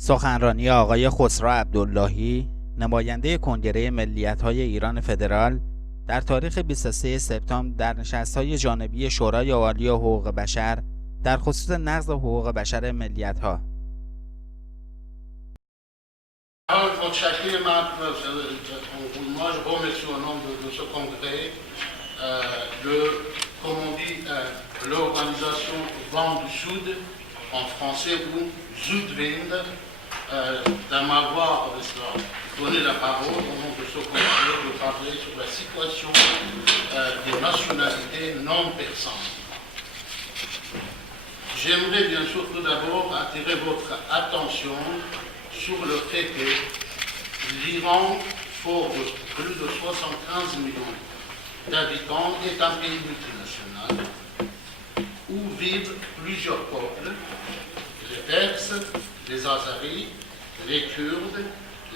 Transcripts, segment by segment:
سخنرانی آقای خسرو عبداللهی نماینده کنگره ملیت‌های ایران فدرال در تاریخ 23 سپتامبر در نشست‌های جانبی شورای عالی حقوق بشر در خصوص نقض حقوق بشر ملیت‌ها. Moi, je remercie au nom de ce congrès l'organisation Vent du Sud, en français, ou Zuidwind, de m'avoir donné la parole au nom de ce congrès de parler sur la situation des nationalités non persantes. J'aimerais bien sûr tout d'abord attirer votre attention sur le fait que l'Iran, fort de plus de 75 millions d'habitants, est un pays multinational où vivent plusieurs peuples, les Perses, les Azaris, les Kurdes,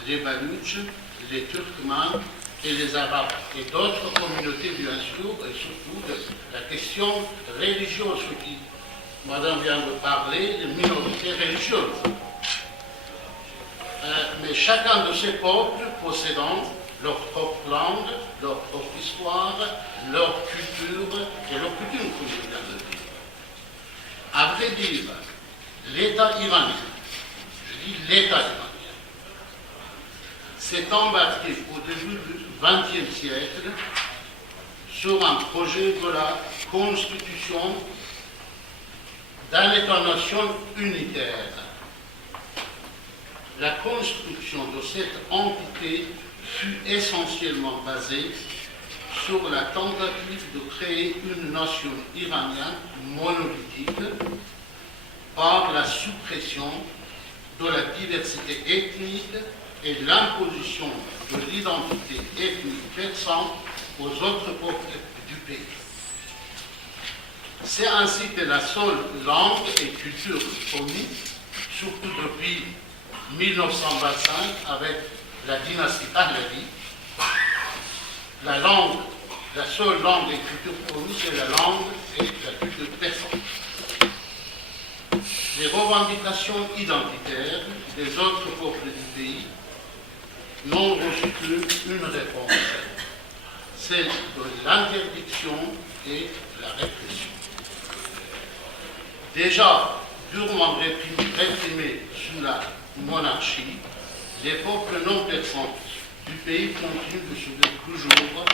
les Baloutches, les Turkmènes et les Arabes, et d'autres communautés bien sûr, et surtout de la question religieuse, ce qui, Madame vient de parler, les minorités religieuses. Mais chacun de ces peuples possédant leur propre langue, leur propre histoire, leur culture et leur coutume, comme je viens de dire. À vrai dire, l'État iranien, je dis l'État iranien, s'est embarqué au début du XXe siècle sur un projet de la constitution d'un État-nation unitaire. La construction de cette entité fut essentiellement basée sur la tentative de créer une nation iranienne monolithique par la suppression de la diversité ethnique et l'imposition de l'identité ethnique persane aux autres peuples du pays. C'est ainsi que la seule langue et culture connue, surtout depuis 1925, avec la dynastie Pahlavi, la seule langue et culture connue, c'est la langue et la culture persane. Les revendications identitaires des autres peuples du pays n'ont reçu qu'une réponse, celle de l'interdiction et la répression. Déjà durement réprimés sous la monarchie, les peuples non persans du pays continuent de subir toujours,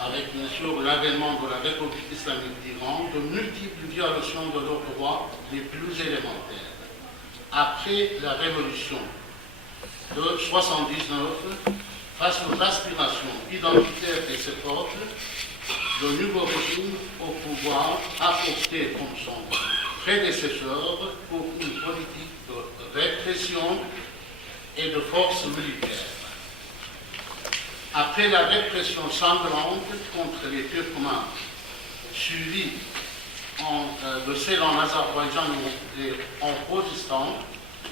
avec bien sûr l'avènement de la République islamique d'Iran, de multiples violations de leurs droits les plus élémentaires. Après la révolution de 1979, face aux aspirations identitaires de ces peuples, le nouveau régime au pouvoir a opté comme son prédécesseur pour une politique de répression et de force militaire. Après la répression sanglante contre les Turkmènes, suivie de celle en Azerbaïdjan et en Pakistan,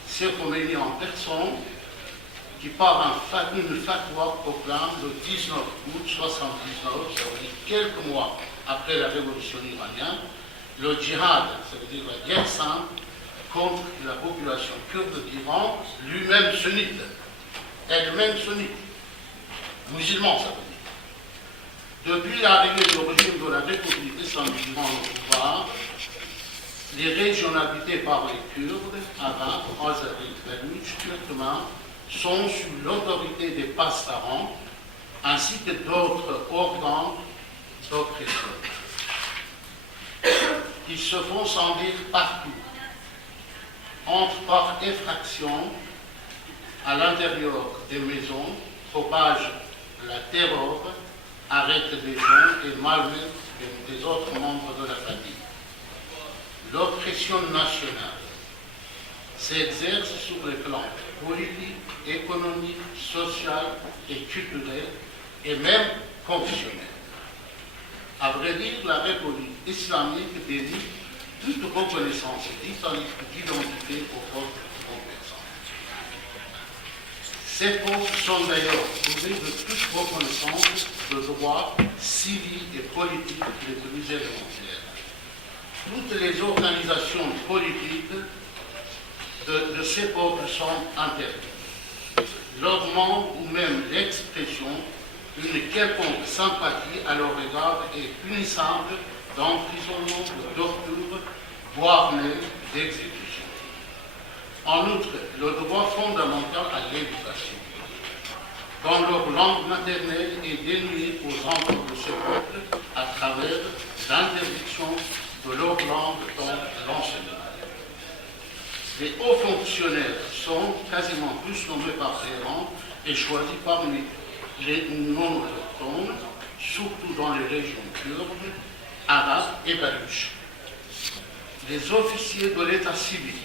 c'est Khomeini en personne qui par une fatwa proclame le 19 août 1979, c'est-à-dire quelques mois après la révolution iranienne, le djihad, c'est-à-dire la guerre sainte, contre la population kurde d'Iran, lui-même sunnite, elle-même sunnite, musulman ça veut dire. Depuis l'arrivée du régime de la République islamique d'Iran au pouvoir, les régions habitées par les Kurdes, Arabes, Azaris, Baloutches, Turkmènes, sont sous l'autorité des pastarans, ainsi que d'autres organes d'oppression. Ils se font sentir partout, entrent par effraction à l'intérieur des maisons, propagent la terreur, arrêtent des gens et malmettent des autres membres de la famille. L'oppression nationale s'exerce sur les plans politique, économique, social et culturel et même confessionnel. À vrai dire, la République islamique dénie toute reconnaissance d'identité aux peuples non-persans. Ces peuples sont d'ailleurs privés de toute reconnaissance de droits civils et politiques les plus élémentaires. Toutes les organisations politiques de de ces peuples sont interdits. Leur nom ou même l'expression d'une quelconque sympathie à leur égard est punissable d'emprisonnement, de torture, voire même d'exécution. En outre, le droit fondamental à l'éducation, dans leur langue maternelle, est dénué aux enfants de ce peuple à travers l'interdiction de leur langue dans l'enseignement. Les hauts fonctionnaires sont quasiment tous nommés par les rangs et choisis parmi les non-autochtones, surtout dans les régions kurdes, arabes et baluches. Les officiers de l'état civil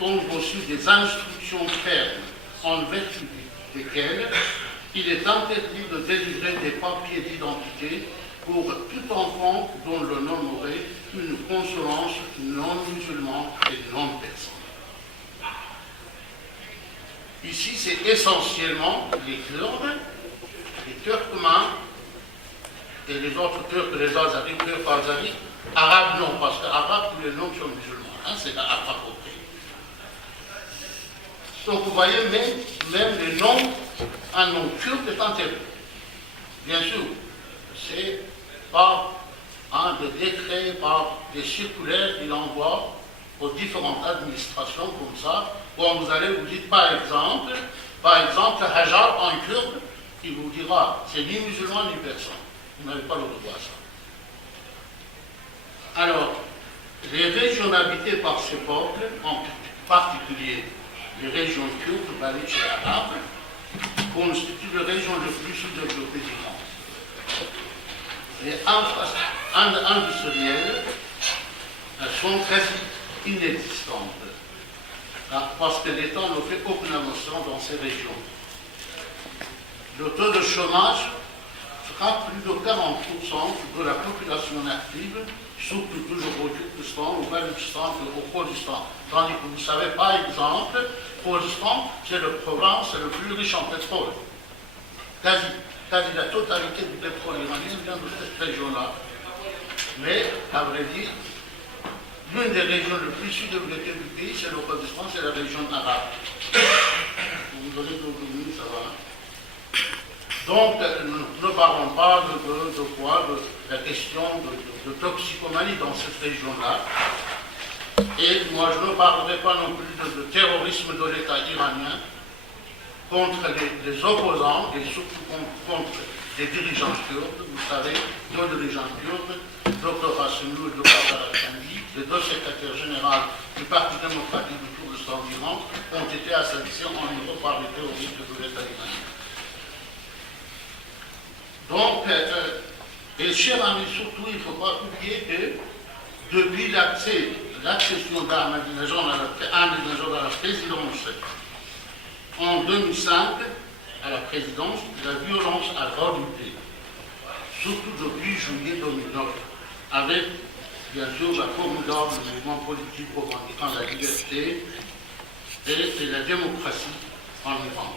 ont reçu des instructions fermes en vertu desquelles il est interdit de délivrer des papiers d'identité pour tout enfant dont le nom aurait une consonance non musulmane et non persane. Ici, c'est essentiellement les Kurdes, les Turkmènes et les autres Turcs, les Azaris, arabes non, parce qu'arabes, tous les noms sont musulmans, hein, c'est l'arabe approprié. Donc vous voyez, même les noms, un nom turc est interdit. Bien sûr, c'est par des décrets, par des circulaires qu'il envoie aux différentes administrations comme ça, où vous allez vous dire par exemple, Hajar en kurde, il vous dira, c'est ni musulman ni personne. Vous n'avez pas le droit à ça. Alors, les régions habitées par ces peuples, en particulier les régions kurdes, baluches et arabes, constituent les régions les plus sous-développées du monde. Les industrielles sont quasi inexistantes, parce que l'État ne fait aucune investion dans ces régions. Le taux de chômage frappe plus de 40% de la population active, surtout toujours au Turkestan, au Baluchistan et au Kurdistan. Tandis que vous savez, par exemple, Kurdistan, c'est le province le plus riche en pétrole. Quasi la totalité du pétrole iranien vient de cette région-là. Mais, à vrai dire, l'une des régions les plus sous-développées du pays, c'est le Kurdistan, c'est la région arabe. Vous me donnez 2 minutes, ça va. Donc, nous ne parlons pas de la question de toxicomanie dans cette région-là. Et moi, je ne parlerai pas non plus de terrorisme de l'État iranien contre les opposants et surtout contre les dirigeants kurdes. Vous savez, 2 dirigeants kurdes, Dr Hassemlou et Dr Barakandi, les 2 secrétaires généraux du Parti démocratique du Kurdistan d'Iran, ont été assassinés en Europe par les terroristes de l'État iranien. Donc, et chers amis, surtout, il ne faut pas oublier que depuis l'accession d'Ahmadinejad à la présidence en 2005, à la présidence, la violence a redoubé, surtout depuis juillet 2009, avec, bien sûr, la formidable mouvement politique revendiquant la liberté et la démocratie en Iran.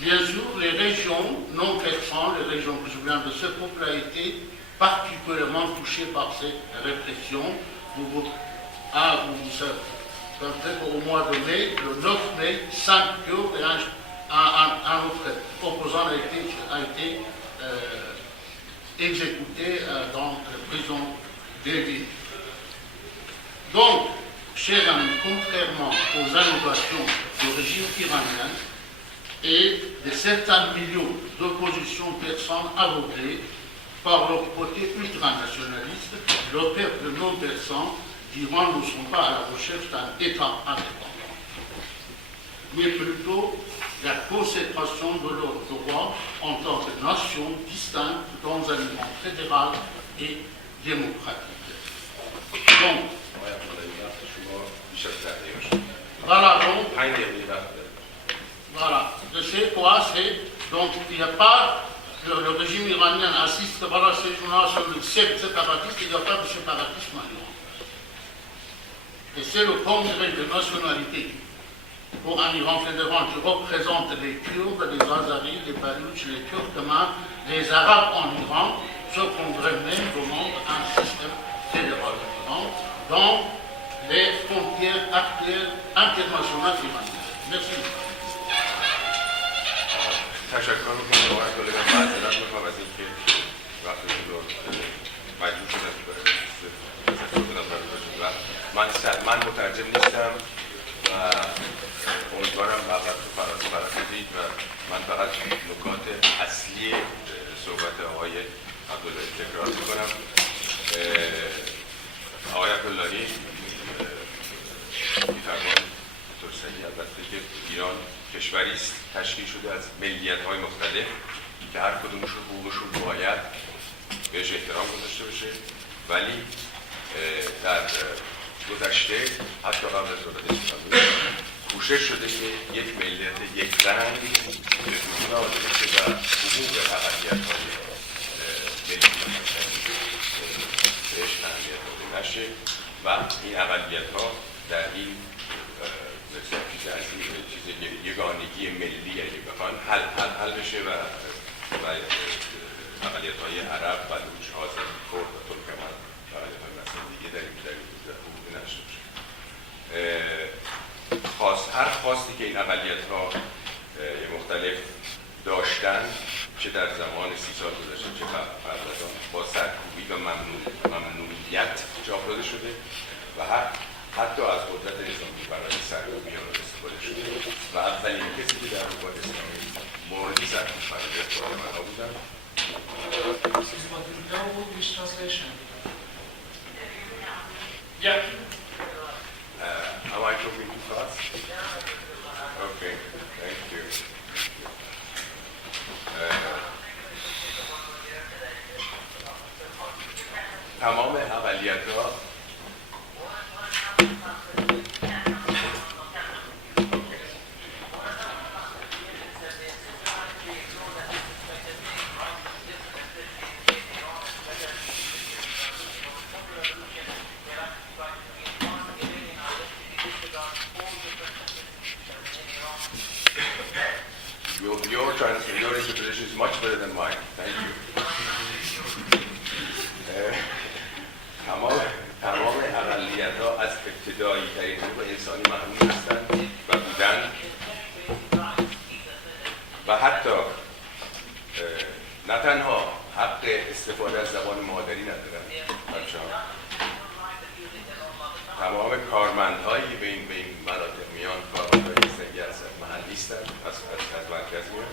Bien sûr, les régions non persantes, les régions que je viens de ce peuple, a été particulièrement touchées par cette répression. Vous savez qu'au mois de mai, le 9 mai, 5 Kurdes et un autre opposant a été exécuté dans la prison d'Evin. Donc, chers amis, contrairement aux innovations du régime iranien, et de certains millions d'oppositions persanes aveuglées par leur côté ultranationaliste, le peuple non persan d'Iran ne sont pas à la recherche d'un État indépendant, mais plutôt la consécration de leurs droits en tant que nation distincte dans un Iran fédéral et démocratique. Donc, voilà, je sais quoi, c'est, donc il n'y a pas, le régime iranien insiste que voilà, ces gens-là sont le séparatiste, il n'y a pas de séparatisme en Iran. Et c'est le congrès de nationalité pour un Iran fédéral qui représente les Kurdes, les Azaris, les Baluches, les Turkmènes, les Arabes en Iran. Ce congrès même demande un système fédéral en Iran, dont les frontières actuelles internationales iraniennes. Merci. تشکر میکنم آقای کلیگا معذرت میکنم از اینکه وقتی رو مجبور شدم من مترجم نیستم و امیدوارم مبلغ تو فرانسه براتید و من فقط نکات اصلی صحبت آقای عبداللهی تکرار میکنم. آقای عبداللهی میفرمان توسعی البته که ایران کشوری است تشکیل شده از ملیت‌های مختلف که هر کدومشون حقوقشون باید بهش احترام گذاشته بشه، ولی در گذشته حتی قبل از دولت اسلامی کوشش شده که یک ملیت یک رنگ به وجود آورده بشه و حقوق اقلیت‌های ملی بهش اهمیت داده نشه و این اقلیت‌ها در این چیز یگانگی ملی اگه بخوان حل بشه و اقلیت‌های عرب، بلوچ، آذری، کرد و ترکمن و اقلیت‌های مثلا دیگه در این حقوقی نشته بشه. هر خواستی که این اقلیت‌ها مختلف داشتن چه در زمان 30 سال گذشته چه بعد از آن با سرکوبی و ممنوعیت جا داده شده و حتی از قدرت نظامی برای سرکوبی آن استفاده شده و اولین کسی که در حکومت اسلامی مورد سرکوب قرار بودن. Excuse me, do you know English translation? Yeah. Am I talking too fast? Okay, thank you. تمام اقلیت‌ها Your interpretation is much better than mine. Thank you. تمام اقلیت‌ها از ابتدایی ترین حقوق انسانی محروم هستند و بودند و حتی نه تنها حق استفاده از زبان مادری ندارند، بچه‌ها تمام کارمندهایی به این مناطق میان کارمندهایی هستند که از محل نیستند، از مرکز میان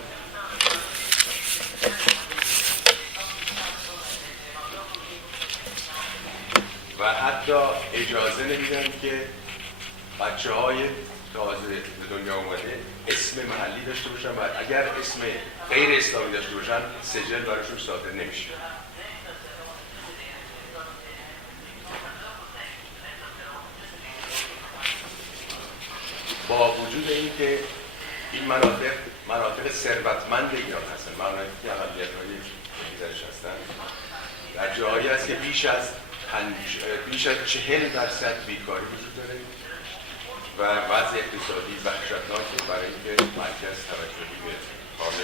و حتی اجازه نمیدن که بچه‌های تازه به دنیا اومده اسم محلی داشته باشن و اگر اسم غیر اسلامی داشته باشن سجل براشون صادر نمیشه. با وجود اینکه این مناطق ثروتمند ایران هستن، مناطقی اقلیت‌های درش هستن، در جاهایی هست که بیش از 40% بیکاری وجود داره و وضع اقتصادی وحشتناکه برای اینکه مرکز توجهی به حال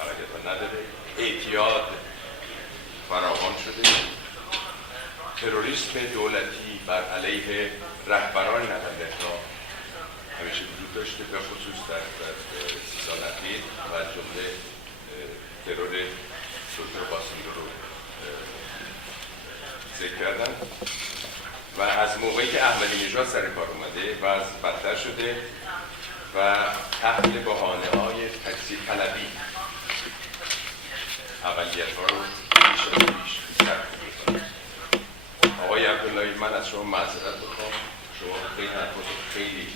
اقلیت‌ها نداره، اعتیاد فراوان شده، تروریسم دولتی بر علیه رهبران اقلیت‌ها همیشه وجود داشته، به خصوص در 30 سال اخیر و از جمله ترور دکتر قاسمی رو ذکر کردن و از موقعی که احمدی نژاد سر کار اومده وضع بدتر شده و تحت بهانه‌های تجزیه طلبی اقلیت‌ها رو بیش از پیش سرکوب می‌کنه. آقای عبداللهی من از شما معذرت می‌خوام، شما خیلی حرفاتون خیلی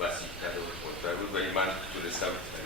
وسیع‌تر و متفر بود ولی من تونستم